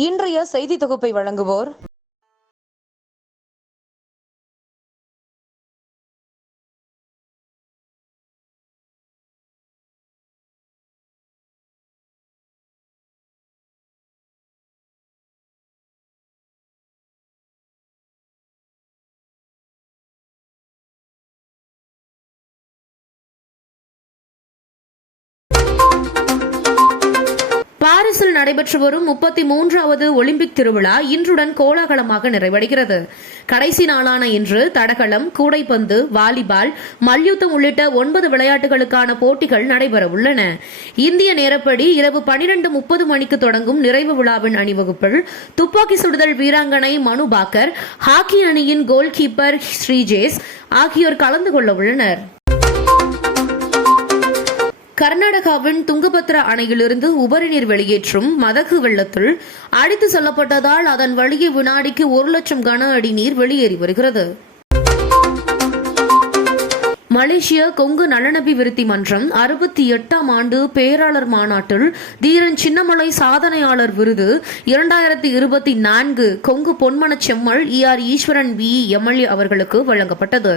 இன்றைய செய்தி தொகுப்பை வழங்குவோர் நடைபெற்று வரும் முப்பத்தி மூன்றாவது ஒலிம்பிக் திருவிழா இன்றுடன் கோலாகலமாக நிறைவடைகிறது. கடைசி நாளான இன்று தடகளம் கூடைப்பந்து வாலிபால் மல்யுத்தம் உள்ளிட்ட ஒன்பது விளையாட்டுகளுக்கான போட்டிகள் நடைபெற உள்ளன இந்திய நேரப்படி இரவு பனிரெண்டு முப்பது மணிக்கு தொடங்கும் நிறைவு விழாவின் அணிவகுப்பில் துப்பாக்கி சுடுதல் வீராங்கனை மனு பாக்கர் ஹாக்கி அணியின் கோல் கீப்பர் ஸ்ரீஜேஸ் ஆகியோர் கலந்து கொள்ள உள்ளனர் கர்நாடகாவின் துங்கபத்ரா அணையிலிருந்து உபரி நீர் வெளியேற்றும் மதகு வெள்ளத்தில் அடித்து செல்லப்பட்டதால் அதன் வழியே வினாடிக்கு ஒரு லட்சம் கன அடி நீர் வெளியேறி வருகிறது. மலேசிய கொங்கு நலனபிவிருத்தி மன்றம் அறுபத்தி எட்டாம் ஆண்டு பேராளர் மாநாட்டில் தீரன் சின்னமலை சாதனையாளர் விருது இரண்டாயிரத்தி இருபத்தி நான்கு கொங்கு பொன்மன செம்மல் E R Eswaran P MLA அவர்களுக்கு வழங்கப்பட்டது.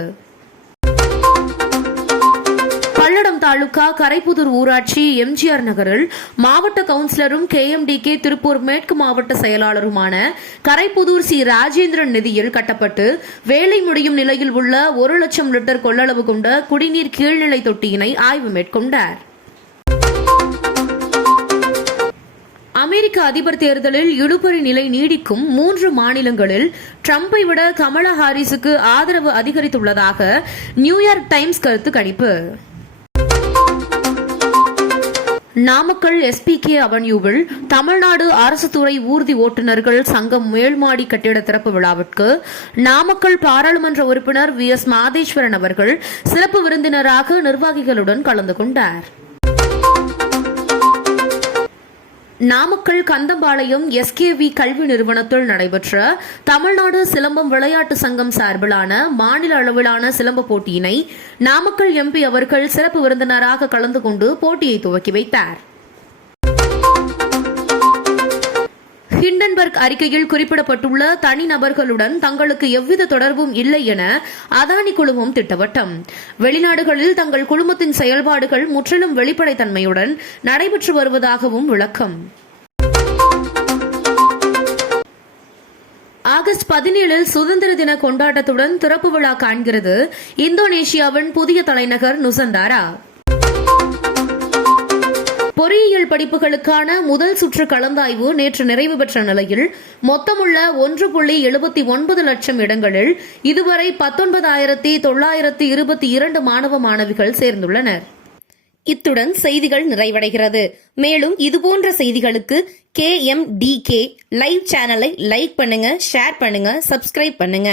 தாலுகா கரைப்புதூர் ஊராட்சி எம்ஜிஆர் நகரில் மாவட்ட கவுன்சிலரும் கே எம்டிகே திருப்பூர் மேற்கு மாவட்ட செயலாளருமான கரைப்புதூர் சி ராஜேந்திரன் நிதியில் கட்டப்பட்டு வேலை முடியும் நிலையில் உள்ள ஒரு லட்சம் லிட்டர் கொள்ளளவு கொண்ட குடிநீர் கீழ்நிலை தொட்டியினை ஆய்வு மேற்கொண்டார். அமெரிக்க அதிபர் தேர்தலில் இழுபறி நிலை நீடிக்கும் மூன்று மாநிலங்களில் ட்ரம்பை விட கமலா ஹாரிஸுக்கு ஆதரவு அதிகரித்துள்ளதாக நியூயார்க் டைம்ஸ் கருத்து கணிப்பு. நாமக்கல் எஸ்பிகே அவென்யூவில் தமிழ்நாடு அரசு துறை ஊர்தி ஓட்டுநர்கள் சங்கம் மேல்மாடி கட்டிட திறப்பு விழாவிற்கு நாமக்கல் பாராளுமன்ற உறுப்பினர் வி எஸ் மாதேஸ்வரன் அவர்கள் சிறப்பு விருந்தினராக நிர்வாகிகளுடன் கலந்து கொண்டார். நாமக்கல் கந்தம்பாளையம் எஸ்கேவி கல்வி நிறுவனத்தில் நடைபெற்ற தமிழ்நாடு சிலம்பம் விளையாட்டு சங்கம் சார்பிலான மாநில அளவிலான சிலம்ப போட்டியினை நாமக்கல் எம்பி அவர்கள் சிறப்பு விருந்தினராக கலந்து கொண்டு போட்டியை துவக்கி வைத்தார். ஹிண்டன்பர்க் அறிக்கையில் குறிப்பிடப்பட்டுள்ள தனிநபர்களுடன் தங்களுக்கு எவ்வித தொடர்பும் இல்லை என அதானி குழுமம் திட்டவட்டம். வெளிநாடுகளில் தங்கள் குழுமத்தின் செயல்பாடுகள் முற்றிலும் வெளிப்படைத்தன்மையுடன் நடைபெற்று வருவதாகவும் விளக்கம். ஆகஸ்ட் பதினேழில் சுதந்திர தின கொண்டாட்டத்துடன் திறப்பு விழா காண்கிறது இந்தோனேஷியாவின் புதிய தலைநகர் நுசந்தாரா. பொறியியல் படிப்புகளுக்கான முதல் சுற்று கலந்தாய்வு நேற்று நிறைவு பெற்ற நிலையில் மொத்தமுள்ள ஒன்று புள்ளி எழுபத்தி ஒன்பது லட்சம் இடங்களில் இதுவரை பத்தொன்பதாயிரத்தி தொள்ளாயிரத்தி இருபத்தி இரண்டு மாணவ மாணவிகள் சேர்ந்துள்ளனர். இத்துடன் செய்திகள் நிறைவடைகிறது. மேலும் இதுபோன்ற செய்திகளுக்கு K M D K live சேனலை லைக் பண்ணுங்க ஷேர் பண்ணுங்க சப்ஸ்கிரைப் பண்ணுங்க.